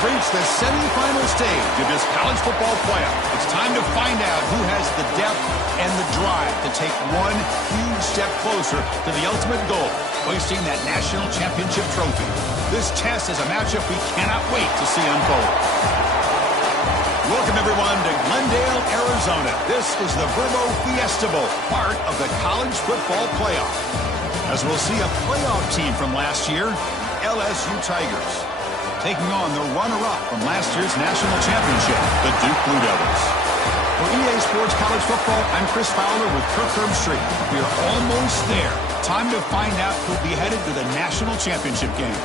have reached the semifinal stage of this college football playoff. It's time to find out who has the depth and the drive to take one huge step closer to the ultimate goal, hoisting that national championship trophy. This test is a matchup we cannot wait to see unfold. Welcome, everyone, to Glendale, Arizona. This is the Verbo Fiesta Bowl, part of the college football playoff. As we'll see a playoff team from last year, LSU Tigers, taking on the runner-up from last year's national championship, the Duke Blue Devils. For EA Sports College Football, I'm Chris Fowler with Kirk Herbstreit. We are almost there. Time to find out who'll be headed to the national championship game.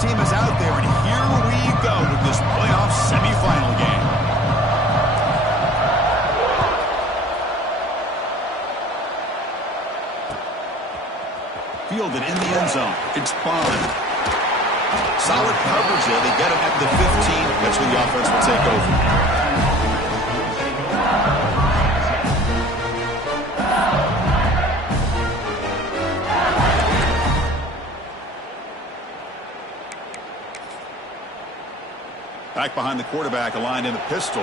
Team is out there, and here we go with this playoff semifinal game. Fielded in the end zone. It's Bond. Solid coverage there. They get him at the 15. That's where the offense will take over. Back behind the quarterback, aligned in the pistol.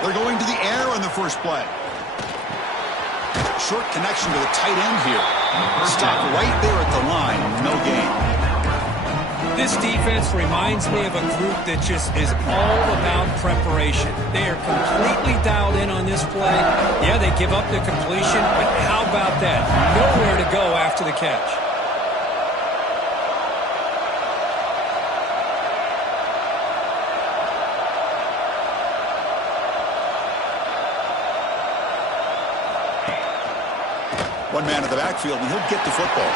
They're going to the air on the first play. Short connection to the tight end here. Stop right there at the line. No gain. This defense reminds me of a group that just is all about preparation. They are completely dialed in on this play. Yeah, they give up the completion, but how about that? Nowhere to go after the catch. One man in the backfield, and he'll get the football.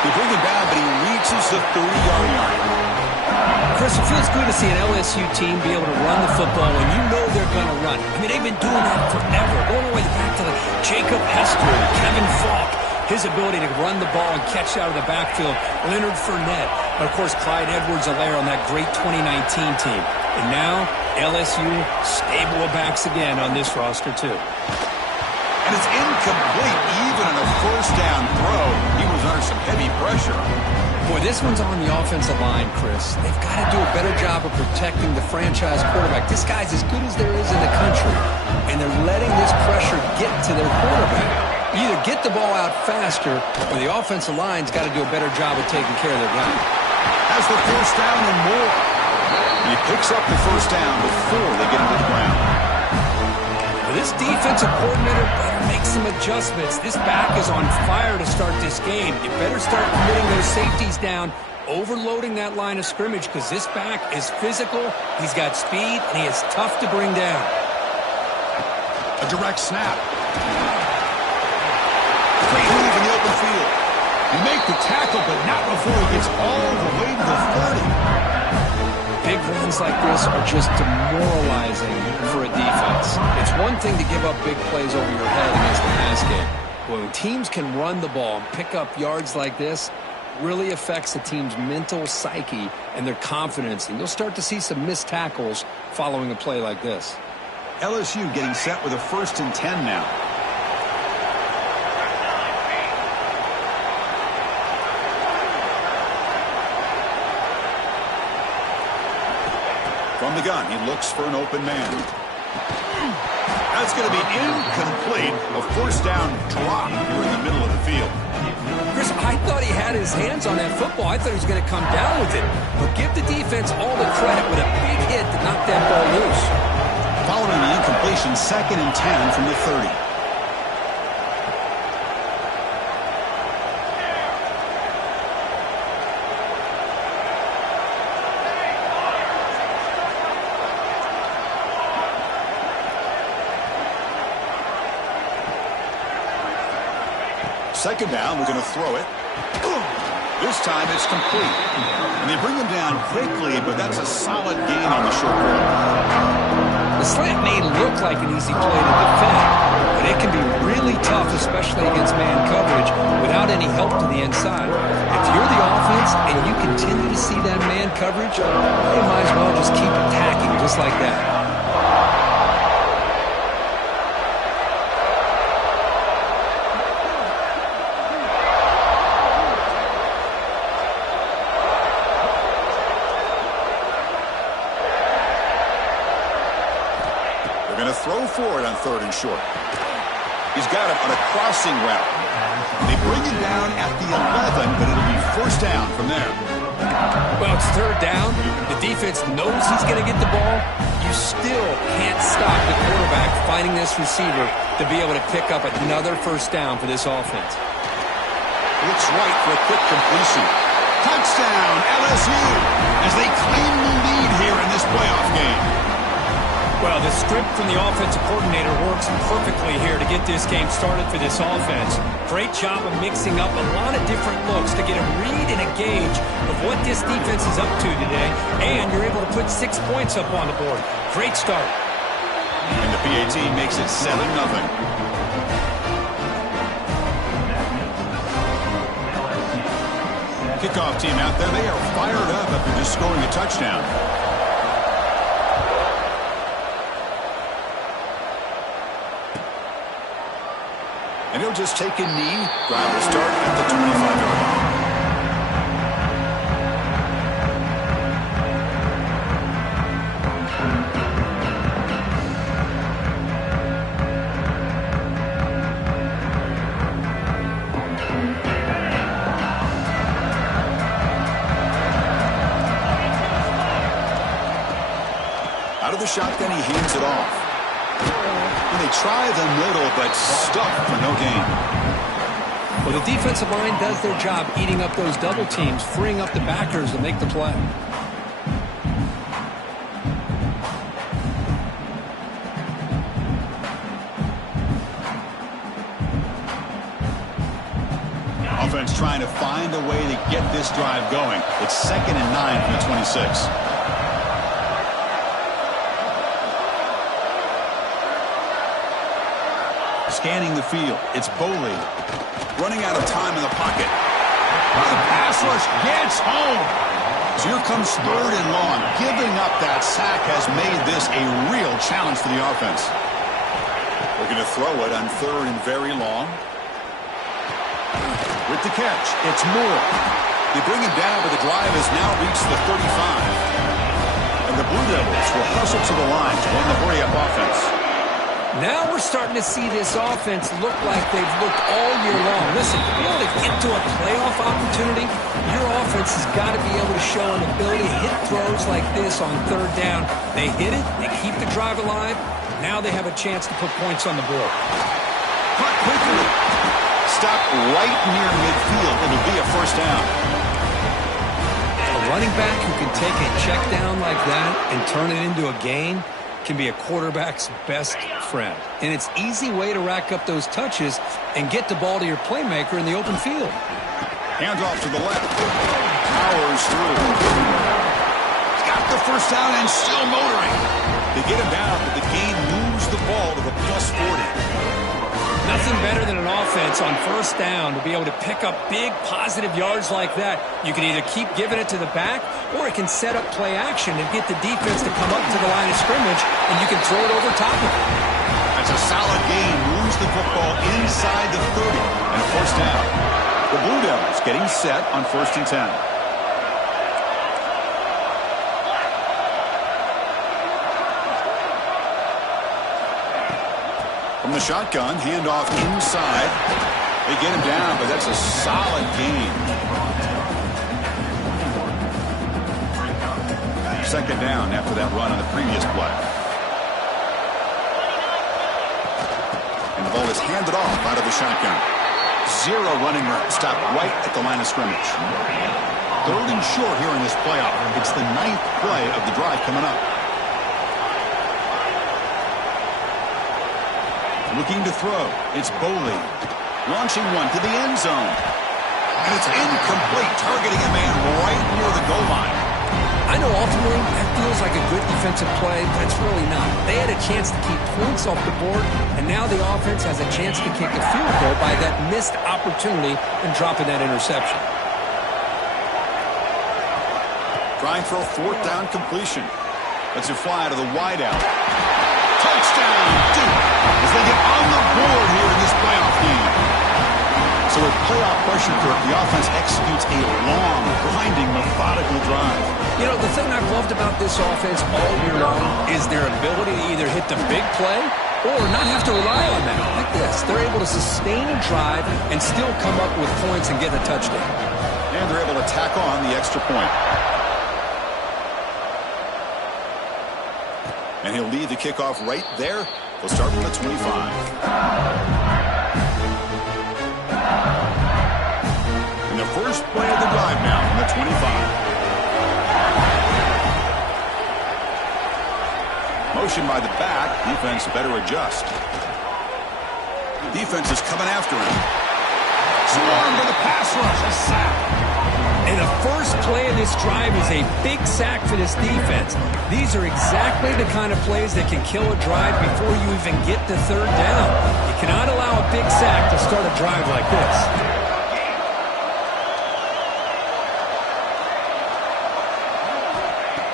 They bring him down, but he reaches the 30-yard line. Chris, it feels good to see an LSU team be able to run the football when you know they're going to run. I mean, they've been doing that forever, going all the way back to Jacob Hester, Kevin Falk, his ability to run the ball and catch out of the backfield, Leonard Fournette, and, of course, Clyde Edwards-Helaire on that great 2019 team. And now, LSU stable of backs again on this roster, too. And it's incomplete, even on a first down throw. He was under some heavy pressure. Boy, this one's on the offensive line, Chris. They've got to do a better job of protecting the franchise quarterback. This guy's as good as there is in the country, and they're letting this pressure get to their quarterback. You either get the ball out faster, or the offensive line's got to do a better job of taking care of their guy. Has the first down and more. He picks up the first down before they get him to the ground. This defensive coordinator better make some adjustments. This back is on fire to start this game. You better start committing those safeties down, overloading that line of scrimmage, because this back is physical, he's got speed, and he is tough to bring down. A direct snap. Great move in the open field. You make the tackle, but not before he gets all the way to the 30. Big runs like this are just demoralizing for a defense. It's one thing to give up big plays over your head against the pass game. When teams can run the ball and pick up yards like this, really affects the team's mental psyche and their confidence. And you'll start to see some missed tackles following a play like this. LSU getting set with a 1st and 10 now. From the gun, he looks for an open man. That's going to be incomplete. A first down drop here in the middle of the field. Chris, I thought he had his hands on that football. I thought he was going to come down with it. But give the defense all the credit with a big hit to knock that ball loose. Following the incompletion, 2nd and 10 from the 30. Second down, we're going to throw it. This time it's complete. And they bring him down quickly, but that's a solid gain on the short road. The slant may look like an easy play to defend, but it can be really tough, especially against man coverage, without any help to the inside. If you're the offense and you continue to see that man coverage, you might as well just keep attacking just like that. Throw forward on 3rd and short. He's got it on a crossing route. They bring him down at the 11, but it'll be first down from there. Well, it's 3rd down. The defense knows he's going to get the ball. You still can't stop the quarterback finding this receiver to be able to pick up another first down for this offense. Looks right for a quick completion. Touchdown, LSU, as they claim the lead here in this playoff game. Well, the script from the offensive coordinator works perfectly here to get this game started for this offense. Great job of mixing up a lot of different looks to get a read and a gauge of what this defense is up to today, and you're able to put 6 points up on the board. Great start. And the PAT makes it 7-0. Kickoff team out there, they are fired up after just scoring a touchdown. And he'll just take a knee. Drive will start at the 25-yard line. Out of the shotgun, he hands it off. They try the middle, but stuck for no gain. Well, the defensive line does their job eating up those double teams, freeing up the backers to make the play. Offense trying to find a way to get this drive going. It's 2nd and 9 from the 26. Scanning the field, it's Boley. Running out of time in the pocket. The pass rush gets home. So here comes 3rd and long. Giving up that sack has made this a real challenge for the offense. We're going to throw it on 3rd and very long. With the catch, it's Moore. They bring him down, but the drive has now reached the 35. And the Blue Devils will hustle to the line to win the hurry-up offense. Now we're starting to see this offense look like they've looked all year long. Listen, to be able to get to a playoff opportunity, your offense has got to be able to show an ability to hit throws like this on 3rd down. They hit it, they keep the drive alive. Now they have a chance to put points on the board. Caught quickly. Stop right near midfield. It'll be a first down. A running back who can take a check down like that and turn it into a gain can be a quarterback's best friend. And it's an easy way to rack up those touches and get the ball to your playmaker in the open field. Hands off to the left. Powers through. He's got the first down and still motoring. They get him down, but the gain moves the ball to the plus 40. Nothing better than an offense on 1st down to be able to pick up big positive yards like that. You can either keep giving it to the back, or it can set up play action and get the defense to come up to the line of scrimmage, and you can throw it over top of it. That's a solid gain. Moves the football inside the 30 and a first down. The Blue Devils getting set on 1st and 10. From the shotgun, handoff inside. They get him down, but that's a solid gain. 2nd down after that run on the previous play. And the ball is handed off out of the shotgun. 0 running room. Stop right at the line of scrimmage. 3rd and short here in this playoff. It's the 9th play of the drive coming up. Looking to throw. It's Boley. Launching one to the end zone. And it's incomplete, targeting a man right near the goal line. I know ultimately that feels like a good defensive play, but it's really not. They had a chance to keep points off the board, and now the offense has a chance to kick a field goal by that missed opportunity and dropping that interception. Trying for a fourth down completion. Lets it fly to the wideout. Touchdown, Duke, as they get on the board here in this playoff game. So with playoff pressure, Kirk, the offense executes a long, grinding, methodical drive. You know, the thing I've loved about this offense all year long is their ability to either hit the big play or not have to rely on that. Like this, they're able to sustain a drive and still come up with points and get a touchdown. And they're able to tack on the extra point. And he'll lead the kickoff right there. He'll start from the 25. And the first play of the drive now from the 25. Motion by the back. Defense better adjust. Defense is coming after him. Swarm for the pass rush. A sack. And the first play of this drive is a big sack for this defense. These are exactly the kind of plays that can kill a drive before you even get to third down. You cannot allow a big sack to start a drive like this.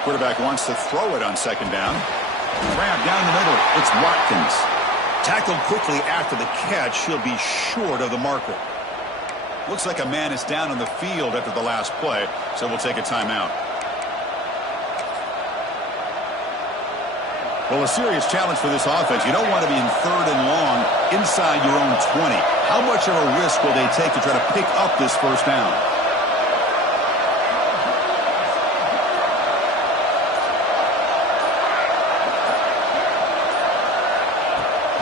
Quarterback wants to throw it on second down. Grab down the middle. It's Watkins. Tackled quickly after the catch. He'll be short of the marker. Looks like a man is down on the field after the last play, so we'll take a timeout. Well, a serious challenge for this offense. You don't want to be in third and long inside your own 20. How much of a risk will they take to try to pick up this first down?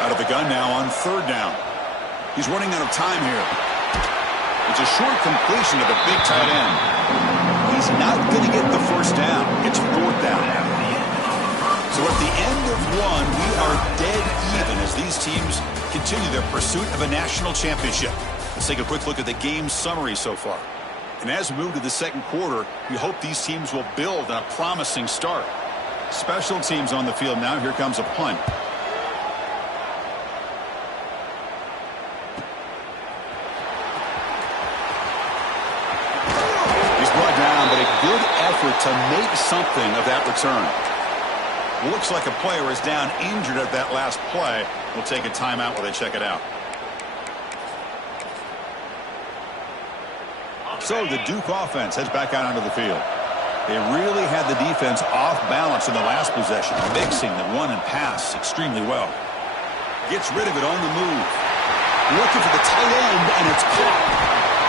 Out of the gun now on third down. He's running out of time here. It's a short completion to the big tight end. He's not going to get the first down. It's fourth down. So at the end of one, we are dead even as these teams continue their pursuit of a national championship. Let's take a quick look at the game summary so far. And as we move to the second quarter, we hope these teams will build on a promising start. Special teams on the field now. Here comes a punt. Good effort to make something of that return. Looks like a player is down injured at that last play. We'll take a timeout while they check it out. So the Duke offense heads back out onto the field. They really had the defense off balance in the last possession, mixing the run and pass extremely well. Gets rid of it on the move. Looking for the tight end, and it's caught.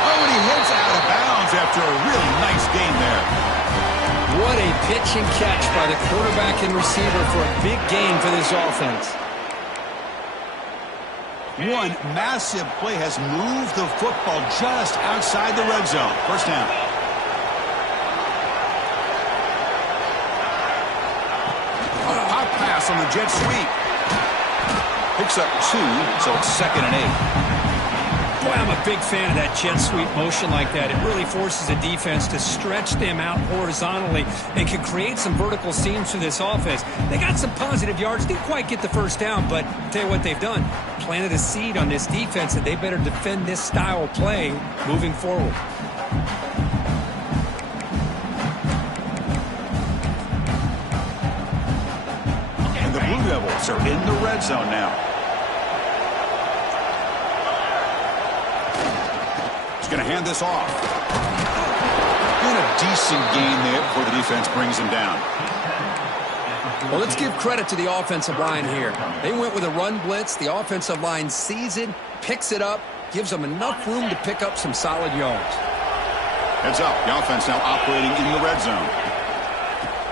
Oh, and he heads out of bounds after a really nice gain there. What a pitch and catch by the quarterback and receiver for a big gain for this offense. One massive play has moved the football just outside the red zone. First down. A pop pass on the jet sweep. Picks up 2, so it's 2nd and 8. Boy, I'm a big fan of that jet sweep motion like that. It really forces a defense to stretch them out horizontally and can create some vertical seams for this offense. They got some positive yards. Didn't quite get the first down, but I'll tell you what they've done. Planted a seed on this defense that they better defend this style of play moving forward. And the Blue Devils are in the red zone now. He's going to hand this off. And a decent gain there before the defense brings him down. Well, let's give credit to the offensive line here. They went with a run blitz. The offensive line sees it, picks it up, gives them enough room to pick up some solid yards. Heads up. The offense now operating in the red zone.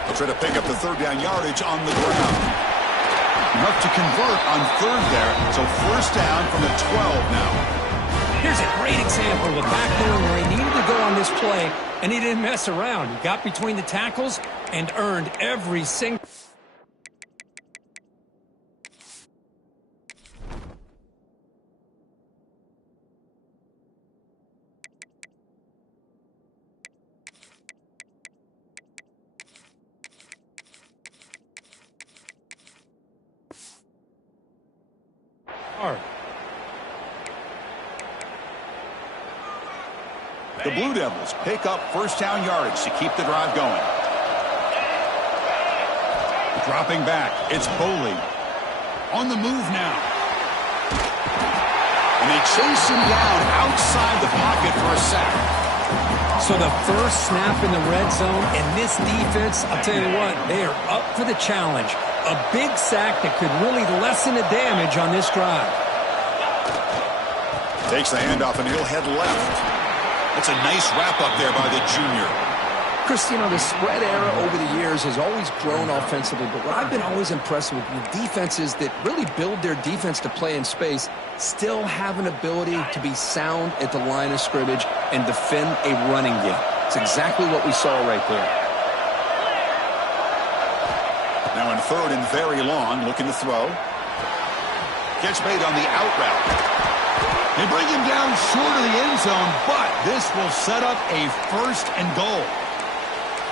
They'll try to pick up the third down yardage on the ground. Enough to convert on third there. So first down from the 12 now. Here's a great example of a back knowing where he needed to go on this play, and he didn't mess around. He got between the tackles and earned every single... The Blue Devils pick up first down yardage to keep the drive going. Dropping back, it's Boley. On the move now. And they chase him down outside the pocket for a sack. So the first snap in the red zone, and this defense, I'll tell you what, they are up for the challenge. A big sack that could really lessen the damage on this drive. Takes the handoff and he'll head left. It's a nice wrap up there by the junior. Chris, you know, the spread era over the years has always grown offensively, but what I've been always impressed with defenses that really build their defense to play in space still have an ability to be sound at the line of scrimmage and defend a running game. It's exactly what we saw right there. Now in third and very long, looking to throw. Catch made on the out route. They bring him down short of the end zone, but this will set up a first and goal.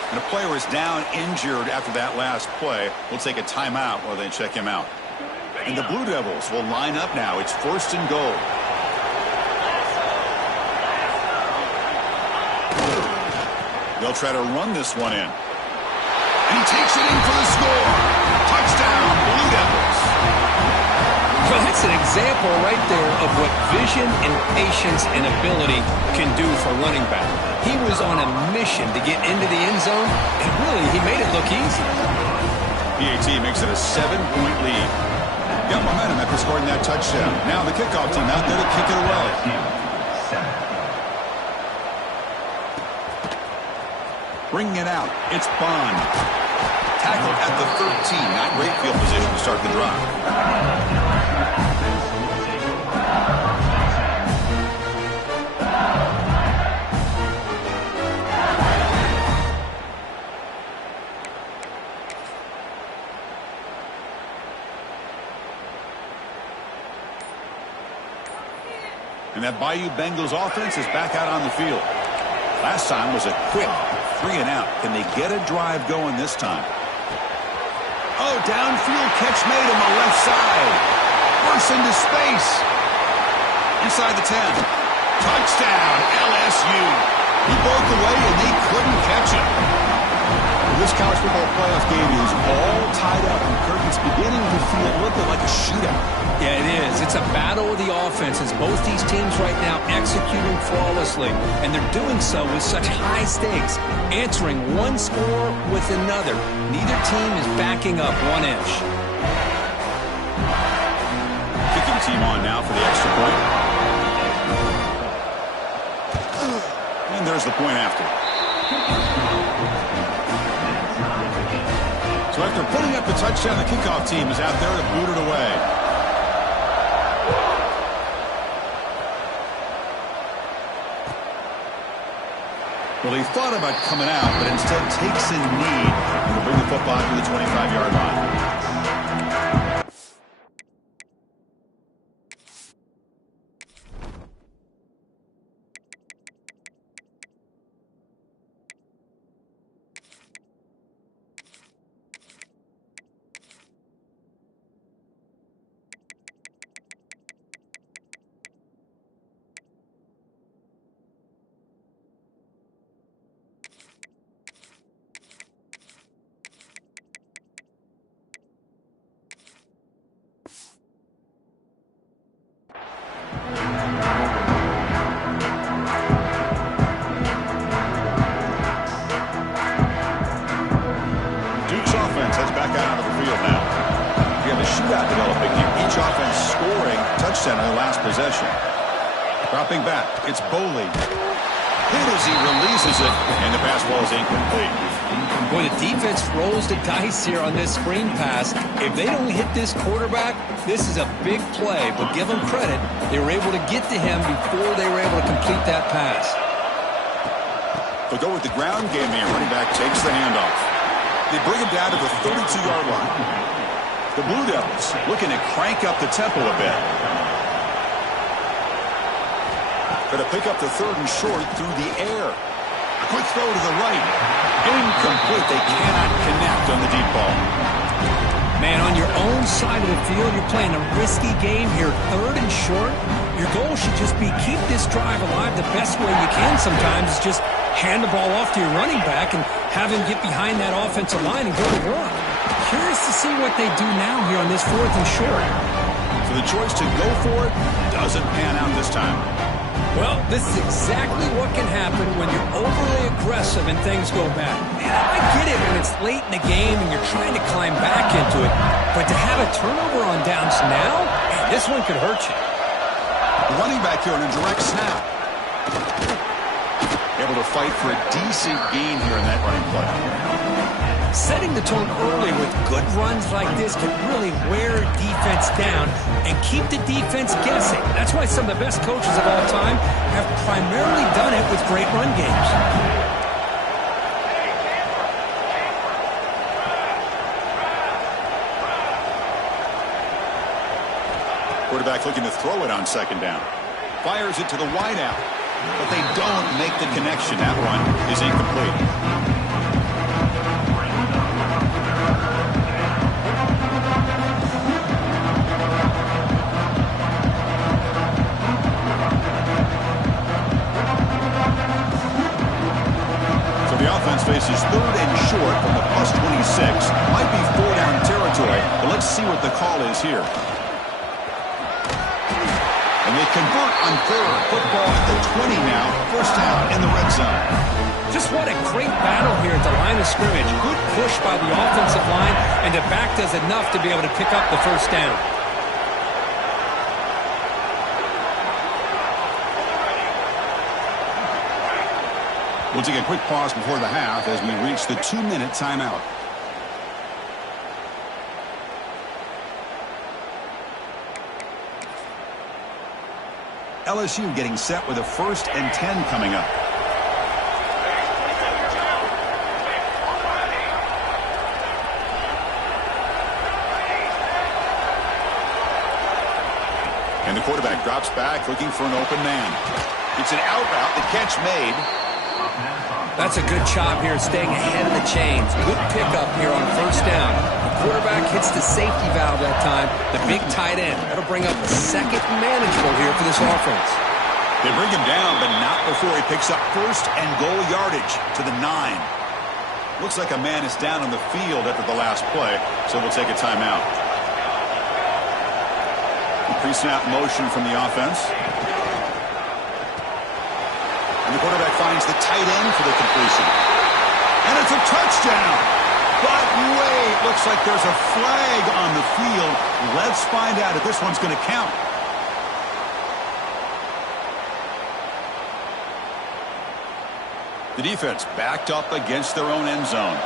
And a player is down injured after that last play. We'll take a timeout while they check him out. And the Blue Devils will line up now. It's first and goal. They'll try to run this one in. And he takes it in for the score. Touchdown, Blue Devils. Well, that's an example right there of what vision and patience and ability can do for running back. He was on a mission to get into the end zone, and really, he made it look easy. PAT makes it a 7-point lead. Got momentum after scoring that touchdown. Now the kickoff team out there to kick it away. Bringing it out, it's Bond. Tackled at the 13. Not great field position to start the drive. And that Bayou Bengals offense is back out on the field. Last time was a quick 3 and out. Can they get a drive going this time? Oh, downfield catch made on the left side. Bursts into space. Inside the 10. Touchdown, LSU. He broke away and they couldn't catch him. This college football playoff game is all tied up, and Kirk, it's beginning to feel a little bit like a shootout. Yeah, it is. It's a battle of the offenses. Both these teams right now executing flawlessly, and they're doing so with such high stakes, answering one score with another. Neither team is backing up 1 inch. Kicking team on now for the extra point. And there's the point after. So after putting up the touchdown, the kickoff team is out there to boot it away. Well, he thought about coming out, but instead takes a knee and will bring the football to the 25-yard line. Dropping back, it's Boley. Hit as he releases it, and the pass ball is incomplete. Boy, the defense rolls the dice here on this screen pass. If they don't hit this quarterback, this is a big play. But give them credit, they were able to get to him before they were able to complete that pass. They'll go with the ground game here. Running back takes the handoff. They bring him down to the 32-yard line. The Blue Devils looking to crank up the tempo a bit. Going to pick up the third and short through the air. A quick throw to the right. Incomplete. They cannot connect on the deep ball. Man, on your own own side of the field. You're playing a risky game here, 3rd and short. Your goal should just be keep this drive alive the best way you can sometimes is just hand the ball off to your running back and have him get behind that offensive line and go to work. Curious to see what they do now here on this 4th and short. So the choice to go for it doesn't pan out this time. Well, this is exactly what can happen when you're overly aggressive and things go bad. Man, I get it when it's late in the game and you're trying to climb back into it, but to have a turnover on downs now, man, this one could hurt you. Running back here on a direct snap. Able to fight for a decent gain here in that running play. Setting the tone early with good runs like this can really wear defense down and keep the defense guessing. That's why some of the best coaches of all time have primarily done it with great run games. Quarterback looking to throw it on 2nd down. Fires it to the wideout, but they don't make the connection. That run is incomplete. Faces 3rd and short from the +26. Might be 4-down territory, but let's see what the call is here. And they convert on 3rd. Football at the 20 now. 1st down in the red zone. Just what a great battle here at the line of scrimmage. Good push by the offensive line, and the back does enough to be able to pick up the 1st down. We'll take a quick pause before the half as we reach the 2-minute timeout. LSU getting set with a 1st and 10 coming up. And the quarterback drops back looking for an open man. It's an out route, the catch made. That's a good job here staying ahead of the chains. Good pickup here on 1st down. The quarterback hits the safety valve that time, the big tight end. That'll bring up a 2nd manageable here for this offense. They bring him down, but not before he picks up 1st and goal yardage to the 9. Looks like a man is down on the field after the last play, so we'll take a timeout. Pre-snap motion from the offense. And the quarterback finds the tight end for the completion. And it's a touchdown. But wait, looks like there's a flag on the field. Let's find out if this one's going to count. The defense backed up against their own end zone.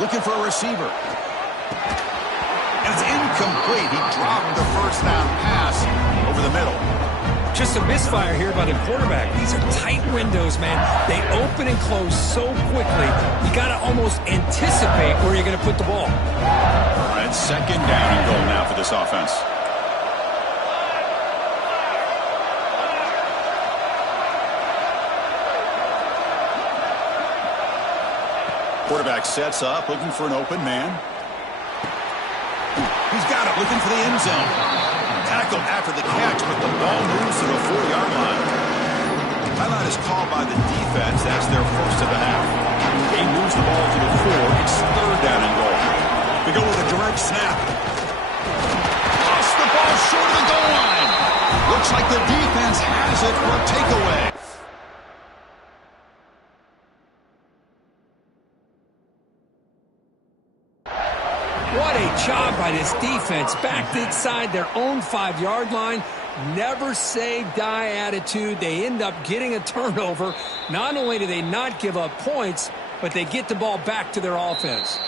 Looking for a receiver. And it's incomplete. He dropped the 1st down pass over the middle. Just a misfire here by the quarterback. These are tight windows, man. They open and close so quickly. You got to almost anticipate where you're going to put the ball. All right, 2nd down and goal now for this offense. Quarterback sets up, looking for an open man. He's got it, looking for the end zone. Tackled after the catch, but the ball moves to the 4-yard line. Timeout is called by the defense. That's their 1st of the half. He moves the ball to the 4. It's 3rd down and goal. They go with a direct snap. Lost the ball short of the goal line. Looks like the defense has it for a takeaway. What a job by this defense. Backed inside their own 5-yard line. Never say die attitude. They end up getting a turnover. Not only do they not give up points, but they get the ball back to their offense.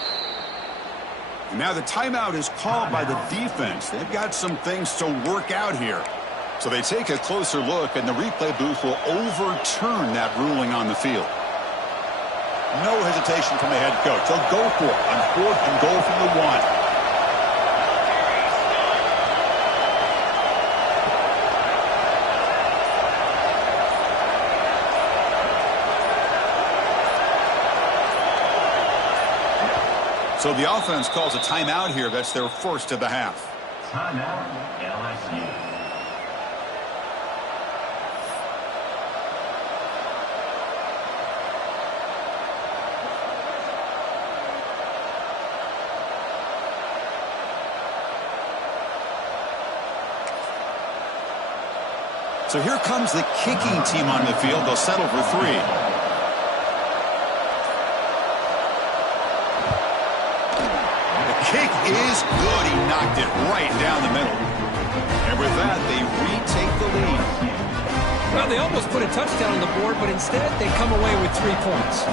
And now the timeout is called by the defense. They've got some things to work out here. So they take a closer look, and the replay booth will overturn that ruling on the field. No hesitation from the head coach. They'll go for it on 4th and goal from the 1. So the offense calls a timeout here. That's their first of the half. Timeout, LSU. So here comes the kicking team on the field. They'll settle for 3. The kick is good. He knocked it right down the middle. And with that, they retake the lead. Well, they almost put a touchdown on the board, but instead they come away with 3 points.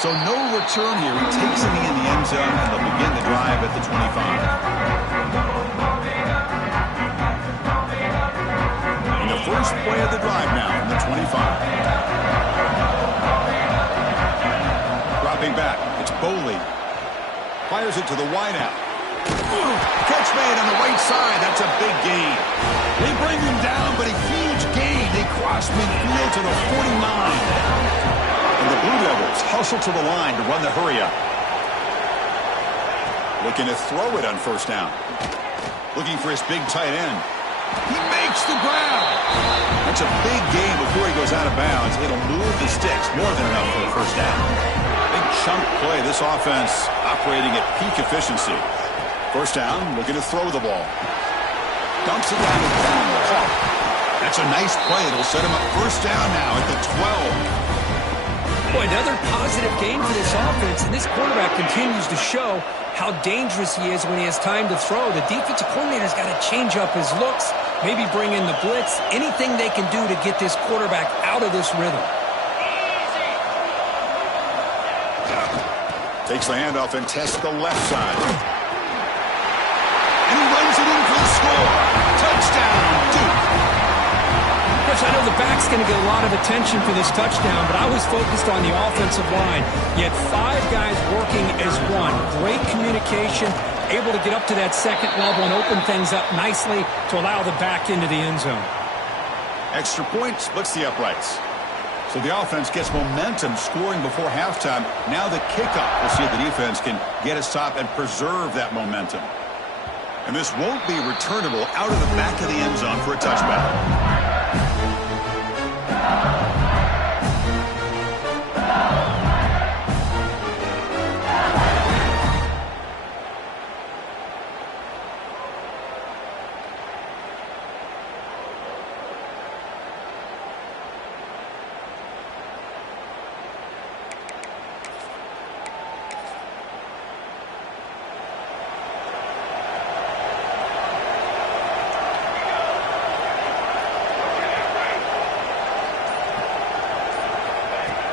So no return here. He takes it in the end zone, and they'll begin the drive at the 25. And the first play of the drive now from the 25. Dropping back, it's Boley. Fires it to the wideout. Catch made on the right side. That's a big gain. They bring him down, but a huge gain. They cross midfield to the 49. And the Blue Devils hustle to the line to run the hurry up. Looking to throw it on first down. Looking for his big tight end. He makes the grab. That's a big gain before he goes out of bounds. It'll move the sticks more than enough for a first down. Big chunk play. This offense operating at peak efficiency. First down, looking to throw the ball. Dumps it down to Clark. That's a nice play. It'll set him up first down now at the 12. Boy, another positive game for this offense, and this quarterback continues to show how dangerous he is when he has time to throw. The defensive coordinator's got to change up his looks, maybe bring in the blitz, anything they can do to get this quarterback out of this rhythm. Takes the handoff and tests the left side. And he runs it in for the score. Touchdown, Duke. Coach, I know the back's going to get a lot of attention for this touchdown, but I was focused on the offensive line. You had 5 guys working as one. Great communication, able to get up to that second level and open things up nicely to allow the back into the end zone. Extra point splits the uprights. So the offense gets momentum scoring before halftime. Now the kickoff. We'll see if the defense can get a stop and preserve that momentum. And this won't be returnable out of the back of the end zone for a touchback.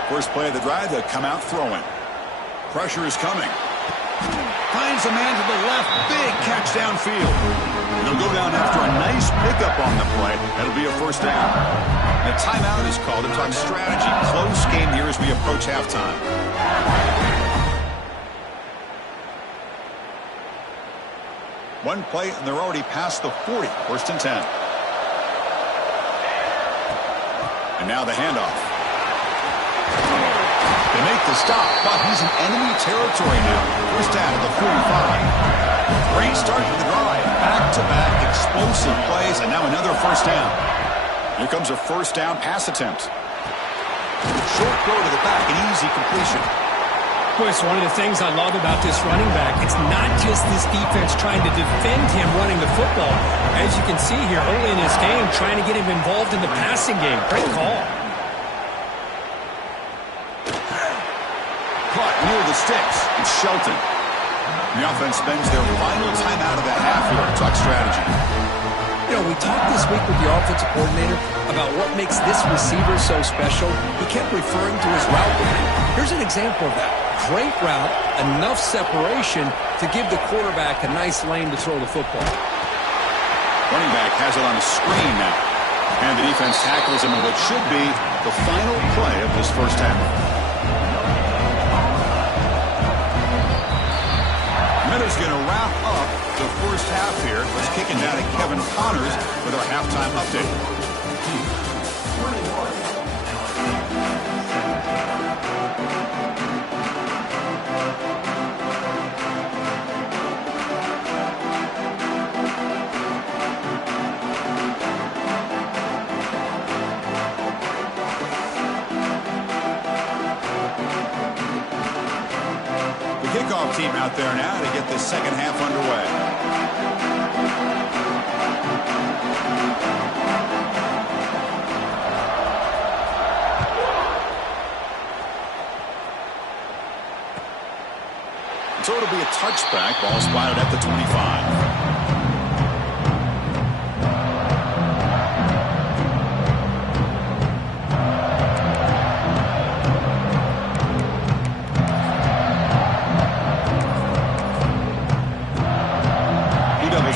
First play of the drive, they'll come out throwing. Pressure is coming. Finds a man to the left. Big catch downfield. They'll go down after a nice pickup on the play. That'll be a first down. And a timeout is called to talk strategy. Close game here as we approach halftime. One play, and they're already past the 40. First and 10. And now the handoff. They make the stop, but he's in enemy territory now. First down at the 45. Great start to the drive. Back-to-back explosive plays, and now another first down. Here comes a first down pass attempt. Short throw to the back, an easy completion. Chris, one of the things I love about this running back, it's not just this defense trying to defend him running the football. As you can see here early in this game, trying to get him involved in the passing game. Great call. Caught near the sticks. It's Shelton. The offense spends their final timeout of the half here to talk strategy. You know, we talked this week with the offensive coordinator about what makes this receiver so special. He kept referring to his route running. Here's an example of that. Great route, enough separation to give the quarterback a nice lane to throw the football. Running back has it on a screen now. And the defense tackles him in what should be the final play of this first half. Miller's going to wrap up the first half here. Let's kick it down to Kevin Connors with our halftime update. The kickoff team out there now to get the second half underway. So it'll be a touchback. Ball spotted at the 25.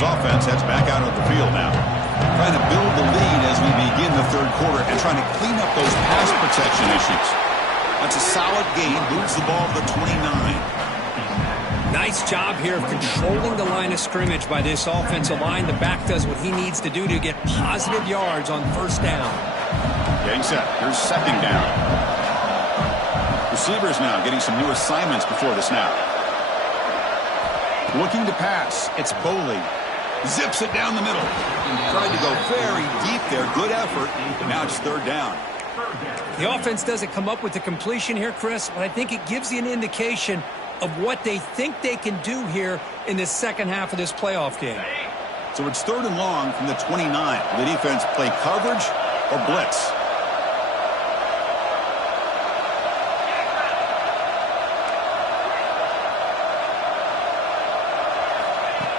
Offense heads back out of the field now. Trying to build the lead as we begin the third quarter and trying to clean up those pass protection issues. That's a solid gain. Moves the ball to the 29. Nice job here of controlling the line of scrimmage by this offensive line. The back does what he needs to do to get positive yards on first down. Getting set. Here's second down. Receivers now getting some new assignments before the snap. Looking to pass. It's Boley. Zips it down the middle. Tried to go very deep there. Good effort. Now it's third down. The offense doesn't come up with the completion here, Chris, but I think it gives you an indication of what they think they can do here in the second half of this playoff game. So it's third and long from the 29. The defense play coverage or blitz.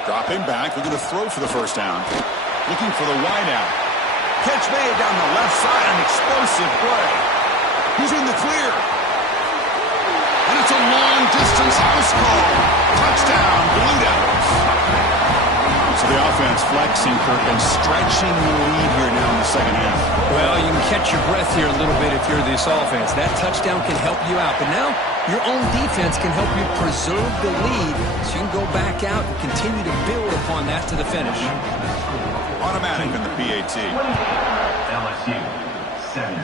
Dropping back, looking to throw for the first down. Looking for the wide out. Catch made down the left side, an explosive play. He's in the clear. And it's a long-distance house call. Touchdown, Blue Devils. So the offense flexing, Kirk, and stretching the lead here now in the second half. Well, you can catch your breath here a little bit if you're this offense. That touchdown can help you out. But now your own defense can help you preserve the lead so you can go back out and continue to build upon that to the finish. Automatic in the PAT. LSU 17.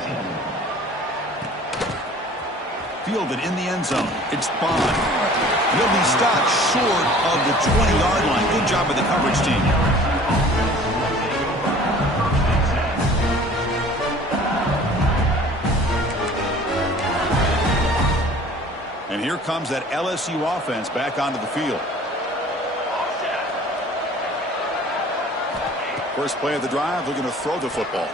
Fielded in the end zone. It's Bond. He'll be stopped short of the 20-yard line. Good job by the coverage team. And here comes that LSU offense back onto the field. First play of the drive, looking to throw the football.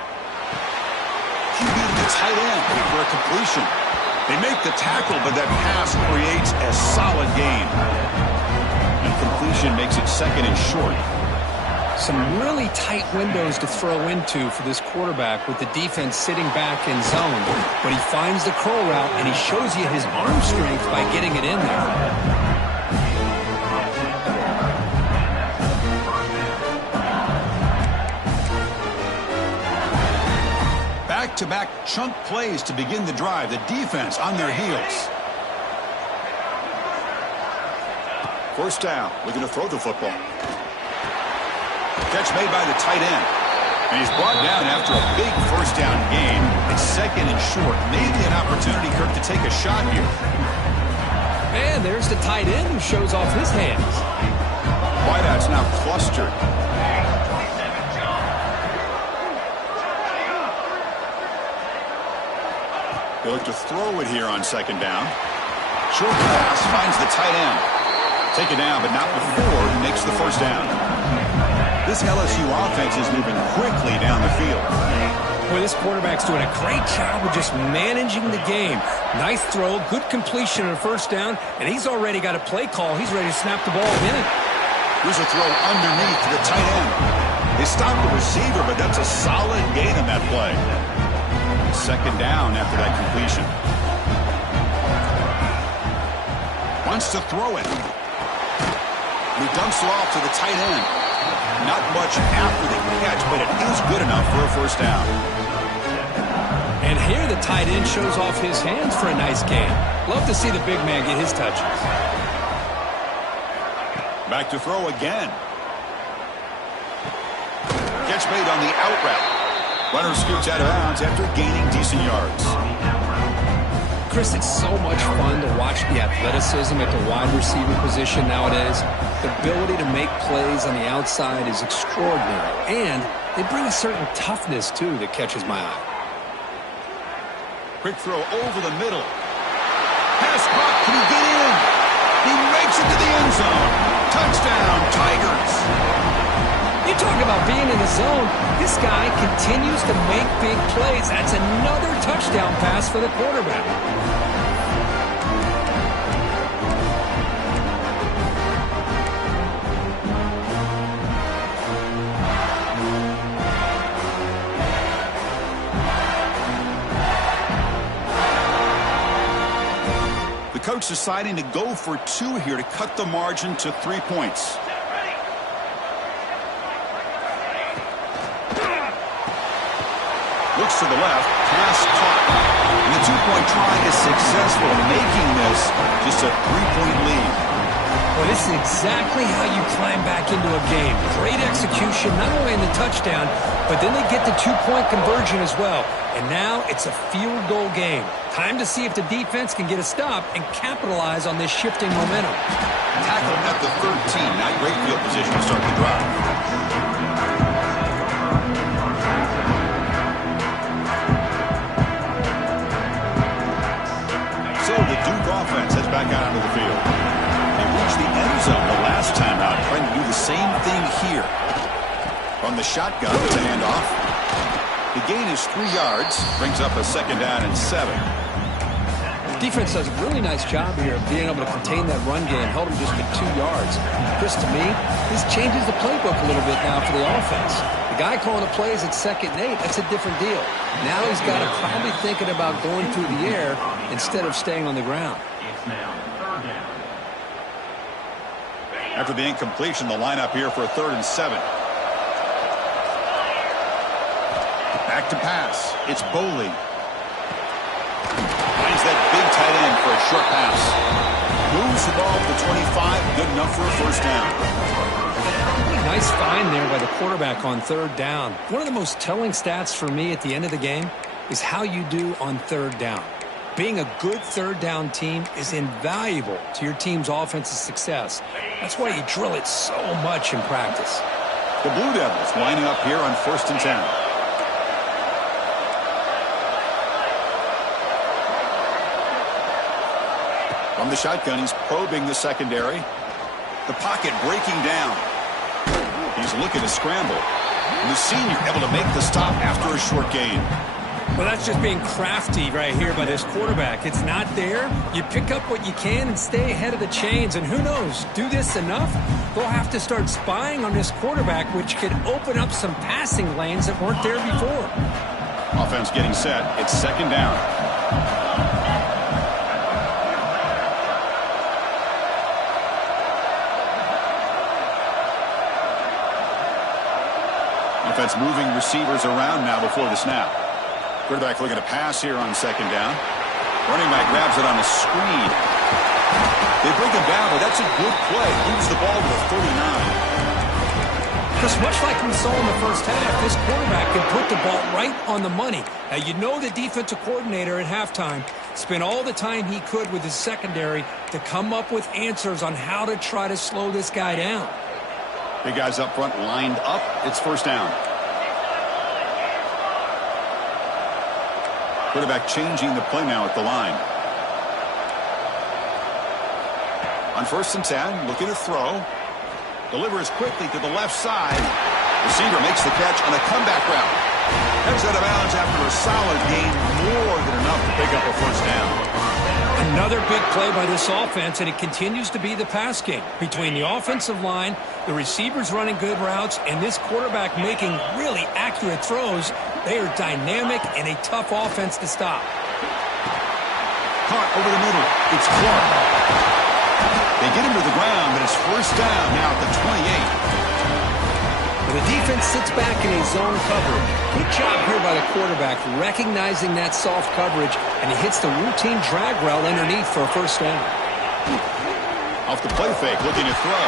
QB to the tight end for a completion. They make the tackle, but that pass creates a solid gain. And completion makes it second and short. Some really tight windows to throw into for this quarterback with the defense sitting back in zone. But he finds the curl route, and he shows you his arm strength by getting it in there. Back-to-back chunk plays to begin the drive. The defense on their heels. First down. Looking to throw the football. Catch made by the tight end. And he's brought down after a big first down gain. It's second and short. Maybe an opportunity, Kirk, to take a shot here. And there's the tight end who shows off his hands. Wideout's now clustered. They look to throw it here on second down. Short pass finds the tight end. Take it down, but not before he makes the first down. This LSU offense is moving quickly down the field. Boy, this quarterback's doing a great job of just managing the game. Nice throw, good completion on a first down, and he's already got a play call. He's ready to snap the ball in it. Here's a throw underneath to the tight end. They stop the receiver, but that's a solid gain on that play. Second down after that completion. Wants to throw it. He dumps it off to the tight end. Not much after the catch, but it is good enough for a first down. And here the tight end shows off his hands for a nice gain. Love to see the big man get his touches. Back to throw again. Catch made on the out route. Runner scoots out of bounds after gaining decent yards. Chris, it's so much fun to watch the athleticism at the wide receiver position nowadays. The ability to make plays on the outside is extraordinary. And they bring a certain toughness, too, that catches my eye. Quick throw over the middle. Pass caught. Can he get in? He you talk about being in the zone, this guy continues to make big plays. That's another touchdown pass for the quarterback. The coach deciding to go for 2 here to cut the margin to 3 points. Looks to the left, pass caught. And the 2-point try is successful, making this just a 3-point lead. Well, this is exactly how you climb back into a game. Great execution, not only in the touchdown, but then they get the 2-point conversion as well. And now it's a field goal game. Time to see if the defense can get a stop and capitalize on this shifting momentum. Tackle at the 13. Now great field position to start the drive. So the Duke offense heads back out onto the field. They reached the end zone the last time out, trying to do the same thing here. From the shotgun, it's a handoff. The gain is 3 yards, brings up a 2nd down and 7. The defense does a really nice job here of being able to contain that run game, held him just to 2 yards. Chris, to me, this changes the playbook a little bit now for the offense. The guy calling the plays at 2nd and 8, that's a different deal. Now he's got to probably thinking about going through the air instead of staying on the ground. It's now 3rd down. After the incompletion, the lineup here for a 3rd and 7. Back to pass. It's Boley. Finds that big tight end for a short pass. Moves the ball to 25. Good enough for a 1st down. Nice find there by the quarterback on 3rd down. One of the most telling stats for me at the end of the game is how you do on 3rd down. Being a good 3rd down team is invaluable to your team's offensive success. That's why you drill it so much in practice. The Blue Devils lining up here on 1st and 10. From the shotgun, he's probing the secondary. The pocket breaking down. He's looking to scramble. And the senior able to make the stop after a short gain. Well, that's just being crafty right here by this quarterback. It's not there. You pick up what you can and stay ahead of the chains. And who knows, do this enough, they'll have to start spying on this quarterback, which could open up some passing lanes that weren't there before. Offense getting set. It's 2nd down. Offense moving receivers around now before the snap. Quarterback looking to pass here on 2nd down. Running back grabs it on a screen. They bring him down, but that's a good play. Moves the ball to the 39. Because much like we saw in the 1st half, this quarterback can put the ball right on the money. Now, you know the defensive coordinator at halftime spent all the time he could with his secondary to come up with answers on how to try to slow this guy down. Big guys up front lined up. It's 1st down. Quarterback changing the play now at the line. On 1st and 10, looking to throw. Delivers quickly to the left side. Receiver makes the catch on a comeback route. Heads out of bounds after a solid gain, more than enough to pick up a 1st down. Another big play by this offense, and it continues to be the pass game. Between the offensive line, the receivers running good routes, and this quarterback making really accurate throws, they are dynamic and a tough offense to stop. Caught over the middle. It's Clark. They get him to the ground, but it's 1st down now at the 28. The defense sits back in a zone coverage. Good job here by the quarterback recognizing that soft coverage, and he hits the routine drag route underneath for a 1st down. Off the play fake, looking to throw.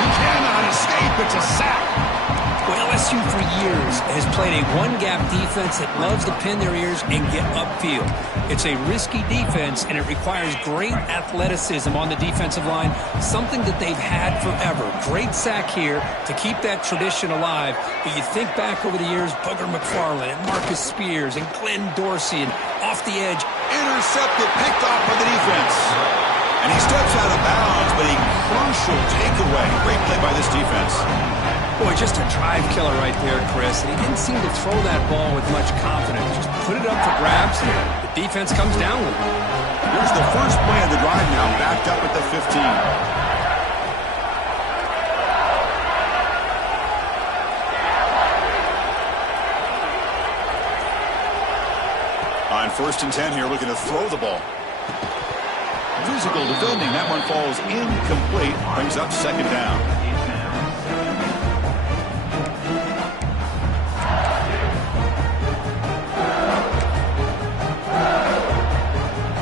He cannot escape. It's a sack. Well, LSU for years has played a one-gap defense that loves to pin their ears and get upfield. It's a risky defense, and it requires great athleticism on the defensive line, something that they've had forever. Great sack here to keep that tradition alive. But you think back over the years, Booger McFarland and Marcus Spears and Glenn Dorsey, and off the edge. Intercepted, picked off by the defense. And he steps out of bounds, but a crucial takeaway. Great play by this defense. Boy, just a drive killer right there, Chris. And he didn't seem to throw that ball with much confidence. Just put it up for grabs, and the defense comes down with it. Here's the first play of the drive now, backed up at the 15. On 1st and 10 here, looking to throw the ball. Physical defending. That one falls incomplete. Brings up 2nd down.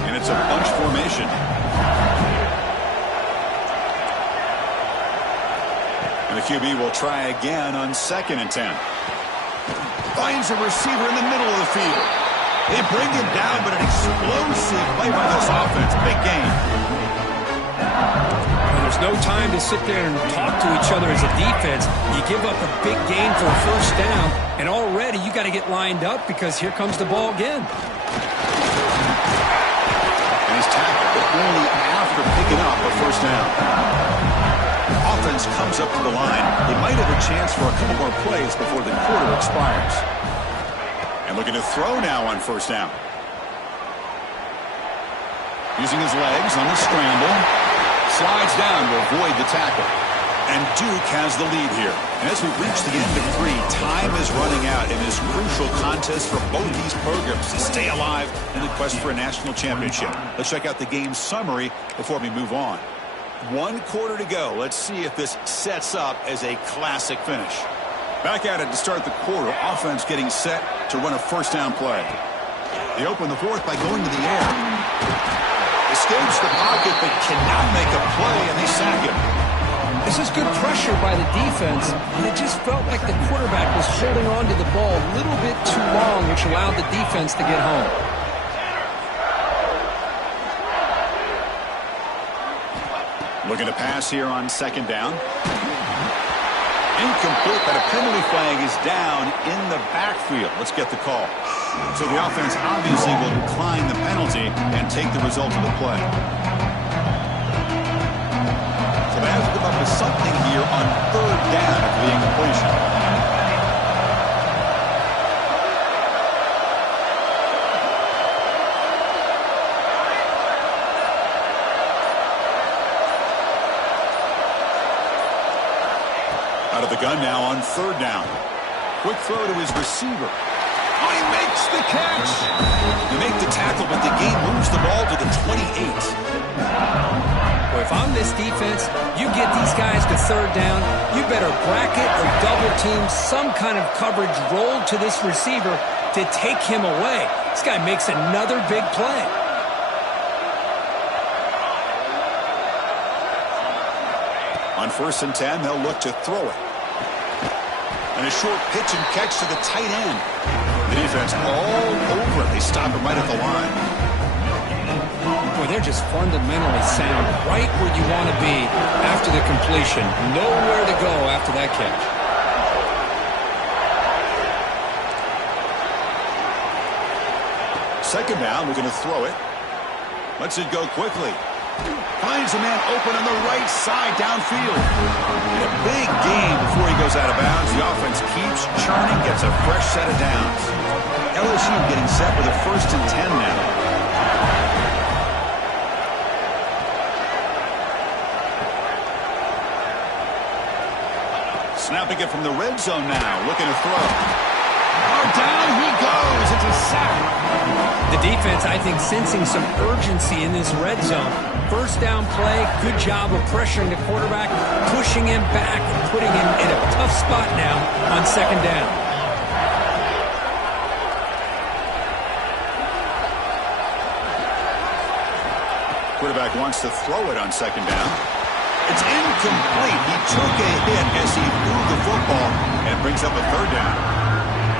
And it's a bunch formation. And the QB will try again on 2nd and 10. Finds a receiver in the middle of the field. They bring him down, but an explosive play by this offense. Big gain. And there's no time to sit there and talk to each other as a defense. You give up a big gain for a 1st down, and already you got to get lined up because here comes the ball again. And he's tackled, but only after picking up a 1st down. Offense comes up to the line. They might have a chance for a couple more plays before the quarter expires. And looking to throw now on 1st down. Using his legs on the scramble. Slides down to avoid the tackle. And Duke has the lead here. And as we reach the end of 3, time is running out in this crucial contest for both these programs to stay alive in the quest for a national championship. Let's check out the game summary before we move on. 1 quarter to go. Let's see if this sets up as a classic finish. Back at it to start the quarter. Offense getting set to run a 1st down play. They open the 4th by going to the air. Escapes the pocket but cannot make a play, and they sack him. This is good pressure by the defense, and it just felt like the quarterback was holding on to the ball a little bit too long, which allowed the defense to get home. Looking to pass here on 2nd down. Incomplete, but a penalty flag is down in the backfield. Let's get the call. So the offense obviously will decline the penalty and take the result of the play. So they have to come up with something here on 3rd down after the incompletion. Out of the gun now on 3rd down. Quick throw to his receiver. Oh, he makes the catch. You make the tackle, but the game moves the ball to the 28. Well, if I'm this defense, you get these guys to 3rd down, you better bracket or double team some kind of coverage roll to this receiver to take him away. This guy makes another big play. On 1st and 10, they'll look to throw it. And a short pitch and catch to the tight end. The defense all over it. They stop him right at the line. Boy, they're just fundamentally sound right where you want to be after the completion. Nowhere to go after that catch. Second down, we're going to throw it. Lets it go quickly. Finds a man open on the right side downfield. And a big gain before he goes out of bounds. The offense keeps churning, gets a fresh set of downs. LSU getting set with a 1st and 10 now. Snapping it from the red zone now, looking to throw. Oh, down he goes. It's a sack. The defense, I think, sensing some urgency in this red zone. 1st down play, good job of pressuring the quarterback, pushing him back, and putting him in a tough spot now on 2nd down. Quarterback wants to throw it on 2nd down. It's incomplete. He took a hit as he moved the football and brings up a 3rd down.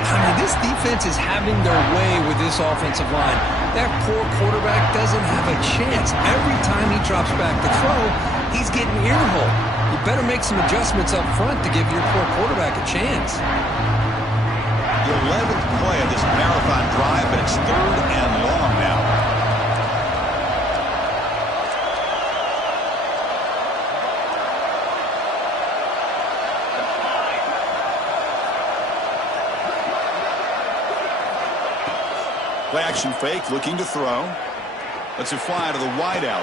I mean, this defense is having their way with this offensive line. That poor quarterback doesn't have a chance. Every time he drops back to throw, he's getting earholed. You better make some adjustments up front to give your poor quarterback a chance. The 11th play of this marathon drive, but it's 3rd and long now. Play action fake, looking to throw. Lets it fly to the wideout.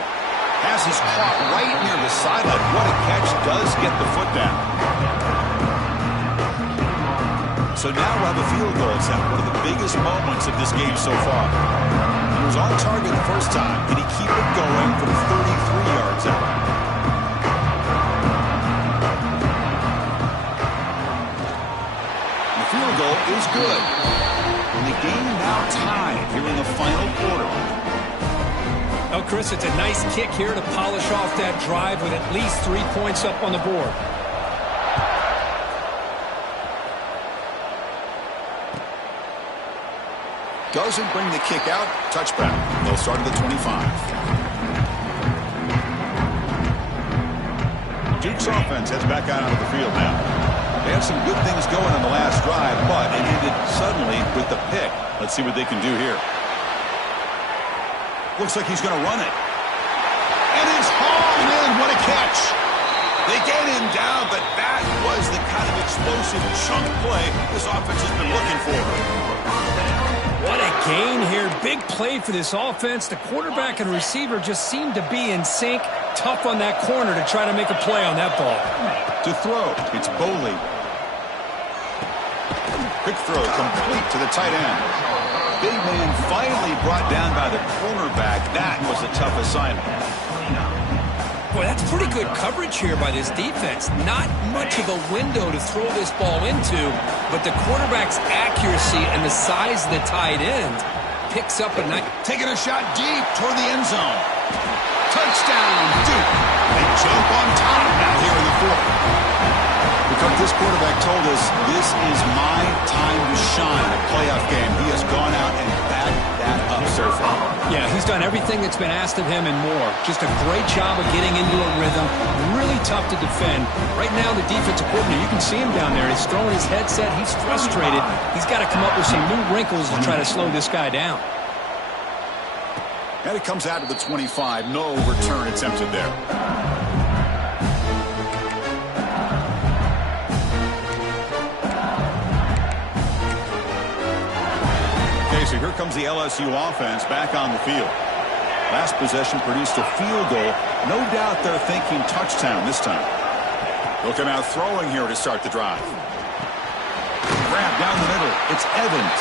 Pass is caught right near the sideline. What a catch. Does get the foot down. So now we'll have a field goal attempt. One of the biggest moments of this game so far. He was on target the first time. Can he keep it going from 33 yards out? The field goal is good. And the game now tied here in the final quarter. Oh, Chris, it's a nice kick here to polish off that drive with at least 3 points up on the board. Doesn't bring the kick out. Touchback. They'll start at the 25. Duke's offense heads back out onto the field now. They had some good things going on the last drive, but it ended suddenly with the pick. Let's see what they can do here. Looks like he's going to run it. And it's hauled in. What a catch. They get him down, but that was the kind of explosive chunk play this offense has been looking for. What a gain here. Big play for this offense. The quarterback and receiver just seemed to be in sync. Tough on that corner to try to make a play on that ball. To throw, it's Boley. Quick throw, complete to the tight end. Big man finally brought down by the cornerback. That was a tough assignment. Boy, that's pretty good coverage here by this defense. Not much of a window to throw this ball into, but the quarterback's accuracy and the size of the tight end picks up a nice... Taking a shot deep toward the end zone. Touchdown, Duke. They jump on top now here in the fourth. Because this quarterback told us this is my time to shine in a playoff game. He has gone out and backed that up so far. Yeah, he's done everything that's been asked of him and more. Just a great job of getting into a rhythm. Really tough to defend. Right now, the defensive coordinator, you can see him down there. He's throwing his headset. He's frustrated. He's got to come up with some new wrinkles to try to slow this guy down. And it comes out to the 25. No return attempted there. Okay, so here comes the LSU offense back on the field. Last possession produced a field goal. No doubt they're thinking touchdown this time. They'll come out throwing here to start the drive. Grab down the middle. It's Evans.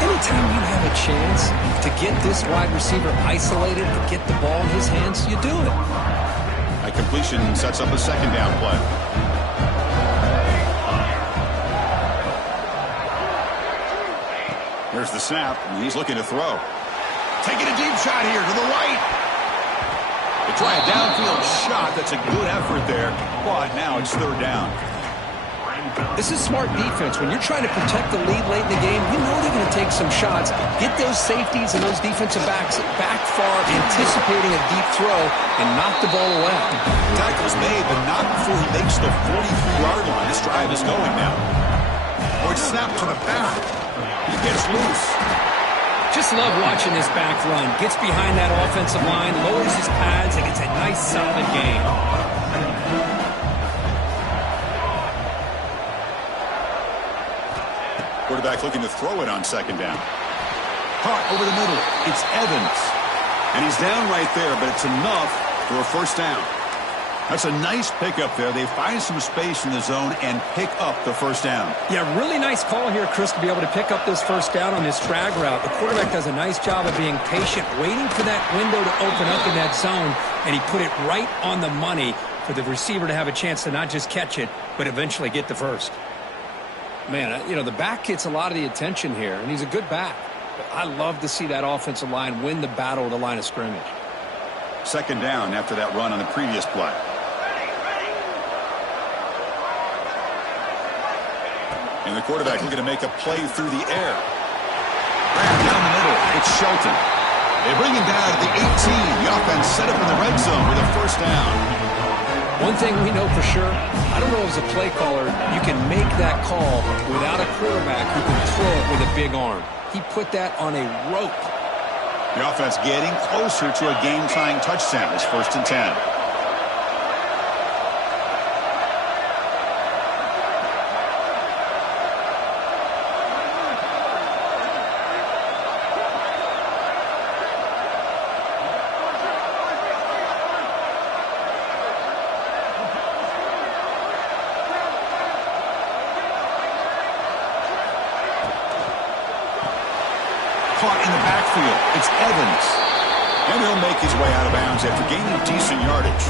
Anytime you have a chance to get this wide receiver isolated and get the ball in his hands, you do it. That completion sets up a second down play. Here's the snap, and he's looking to throw. Taking a deep shot here to the right. They try a downfield shot. That's a good effort there, but now it's third down. This is smart defense. When you're trying to protect the lead late in the game, you know they're going to take some shots. Get those safeties and those defensive backs back far, anticipating a deep throw, and knock the ball away. Tackle is made, but not before he makes the 43-yard line. This drive is going now. Or it's snapped to the back. He gets loose. Just love watching this back run. Gets behind that offensive line, lowers his pads, and gets a nice, solid gain. Quarterback looking to throw it on second down. Caught over the middle. It's Evans. And he's down right there, but it's enough for a first down. That's a nice pickup there. They find some space in the zone and pick up the first down. Yeah, really nice call here, Chris, to be able to pick up this first down on this drag route. The quarterback does a nice job of being patient, waiting for that window to open up in that zone, and he put it right on the money for the receiver to have a chance to not just catch it, but eventually get the first. Man, you know, the back gets a lot of the attention here, and he's a good back. But I love to see that offensive line win the battle at the line of scrimmage. Second down after that run on the previous play. And the quarterback looking to make a play through the air. Grab down the middle. It's Shelton. They bring him down to the 18. The offense set up in the red zone with a first down. One thing we know for sure, I don't know as a play caller, you can make that call without a quarterback who can throw it with a big arm. He put that on a rope. The offense getting closer to a game-tying touchdown. It's 1st and 10. in the backfield. It's Evans. And he'll make his way out of bounds after gaining decent yardage.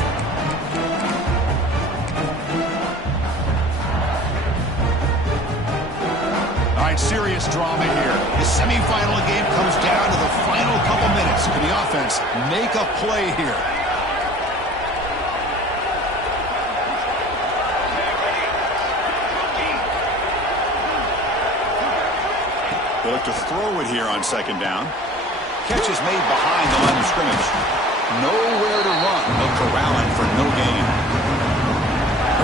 All right, serious drama here. The semifinal game comes down to the final couple minutes. Can the offense make a play here? They look to throw it here on second down. Catch is made behind the line of scrimmage. Nowhere to run. They'll corral him for no gain.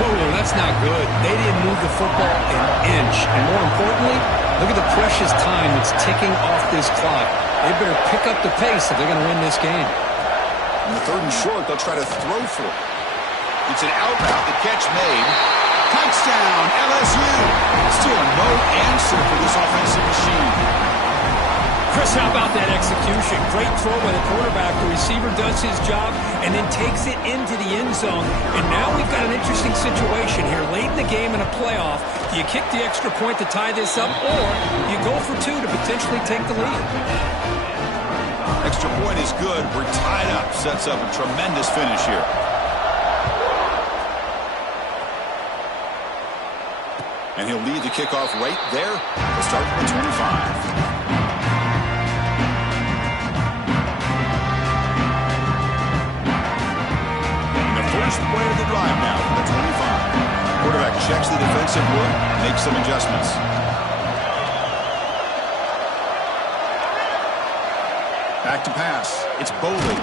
Oh, that's not good. They didn't move the football an inch. And more importantly, look at the precious time that's ticking off this clock. They better pick up the pace if they're going to win this game. On the third and short, they'll try to throw for it. It's an out route. The catch made. Touchdown, LSU. Still no answer for this offensive machine. Chris, how about that execution? Great throw by the quarterback. The receiver does his job and then takes it into the end zone. And now we've got an interesting situation here. Late in the game in a playoff, do you kick the extra point to tie this up, or you go for two to potentially take the lead? Extra point is good. We're tied up. Sets up a tremendous finish here. And he'll lead the kickoff right there. We'll start from the 25. First play of the drive now from the 25. Quarterback checks the defensive look, makes some adjustments. Back to pass. It's Bowley.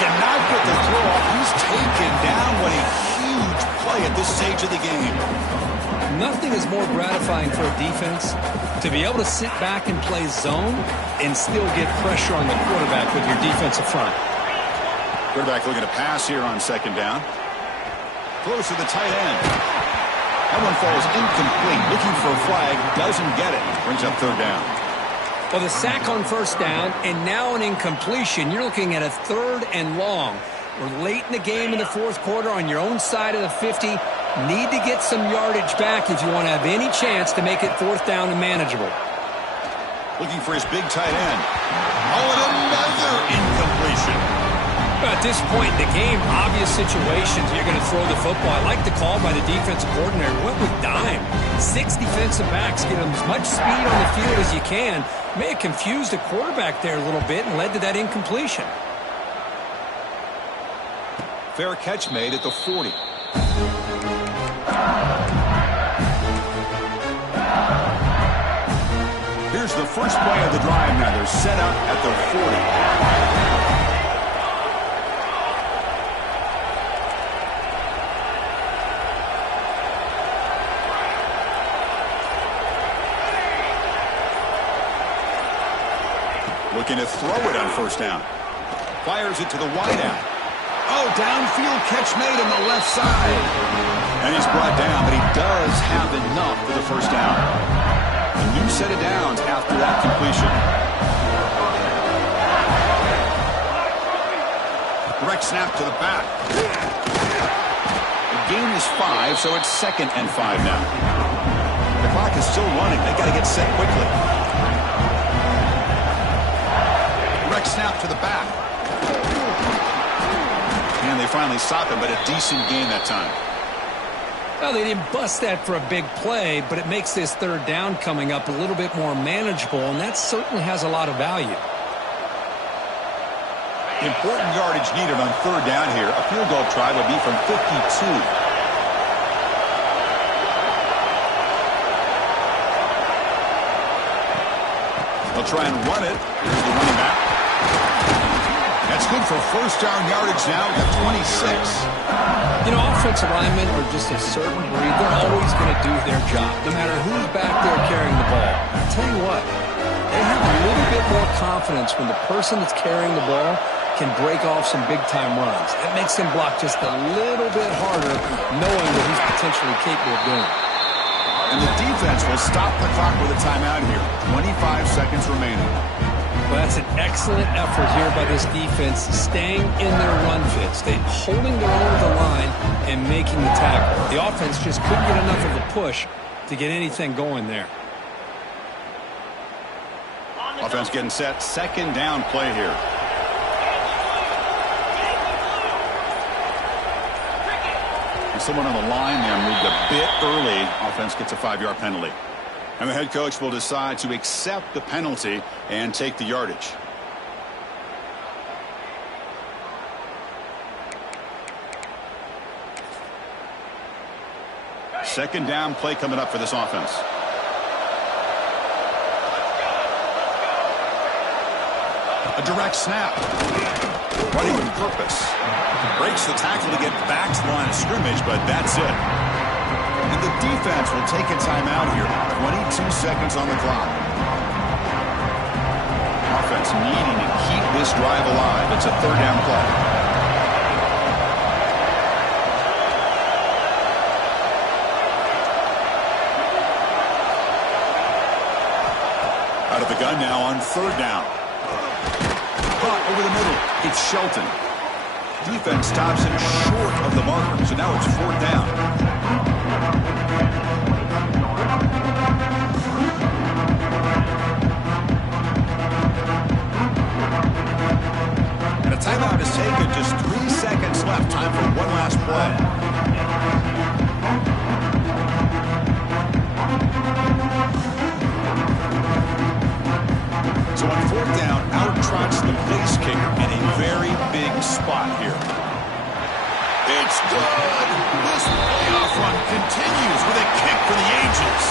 Cannot get the throw off. He's taken down. What a huge play at this stage of the game. Nothing is more gratifying for a defense to be able to sit back and play zone and still get pressure on the quarterback with your defensive front. Quarterback looking to pass here on second down. Close to the tight end. That one falls incomplete. Looking for a flag. Doesn't get it. Brings up third down. Well, the sack on first down and now an incompletion. You're looking at a third and long. We're late in the game in the fourth quarter on your own side of the 50. Need to get some yardage back if you want to have any chance to make it fourth down and manageable. Looking for his big tight end. Oh, and another incompletion. At this point in the game, obvious situations, you're going to throw the football. I like the call by the defensive coordinator. Went with dime. 6 defensive backs. Get them as much speed on the field as you can. May have confused the quarterback there a little bit and led to that incompletion. Fair catch made at the 40. Here's the first play of the drive now. They're set up at the 40. Looking to throw it on first down. Fires it to the wideout. Oh, downfield catch made on the left side. And he's brought down, but he does have enough for the first down. A new set of downs after that completion. Direct snap to the back. The gain is 5, so it's 2nd and 5 now. The clock is still running. They got to get set quickly. Direct snap to the back. And they finally stop him, but a decent gain that time. Well, they didn't bust that for a big play, but it makes this third down coming up a little bit more manageable, and that certainly has a lot of value. Important yardage needed on third down here. A field goal try would be from 52. They'll try and run it. Here's the running back. That's good for first down yardage now at 26. You know, offensive linemen are just a certain breed. They're always going to do their job, no matter who's back there carrying the ball. I'll tell you what, they have a little bit more confidence when the person that's carrying the ball can break off some big-time runs. That makes them block just a little bit harder, knowing what he's potentially capable of doing. And the defense will stop the clock with a timeout here. 25 seconds remaining. Well, that's an excellent effort here by this defense, staying in their run fits. They holding their own at the line and making the tackle. The offense just couldn't get enough of a push to get anything going there. Offense getting set. Second down play here. And someone on the line there moved a bit early. Offense gets a 5-yard penalty. And the head coach will decide to accept the penalty and take the yardage. Second down play coming up for this offense. A direct snap. Running with purpose. Breaks the tackle to get back to the line of scrimmage, but that's it. And the defense will take a timeout here. 22 seconds on the clock. Offense needing to keep this drive alive. It's a third down play. Out of the gun now on third down. Caught over the middle. It's Shelton. Defense stops him short of the marker, so now it's fourth down. And a timeout is taken. Just 3 seconds left. Time for one last play. So on fourth down, out trots the place kicker in a very big spot here. It's good.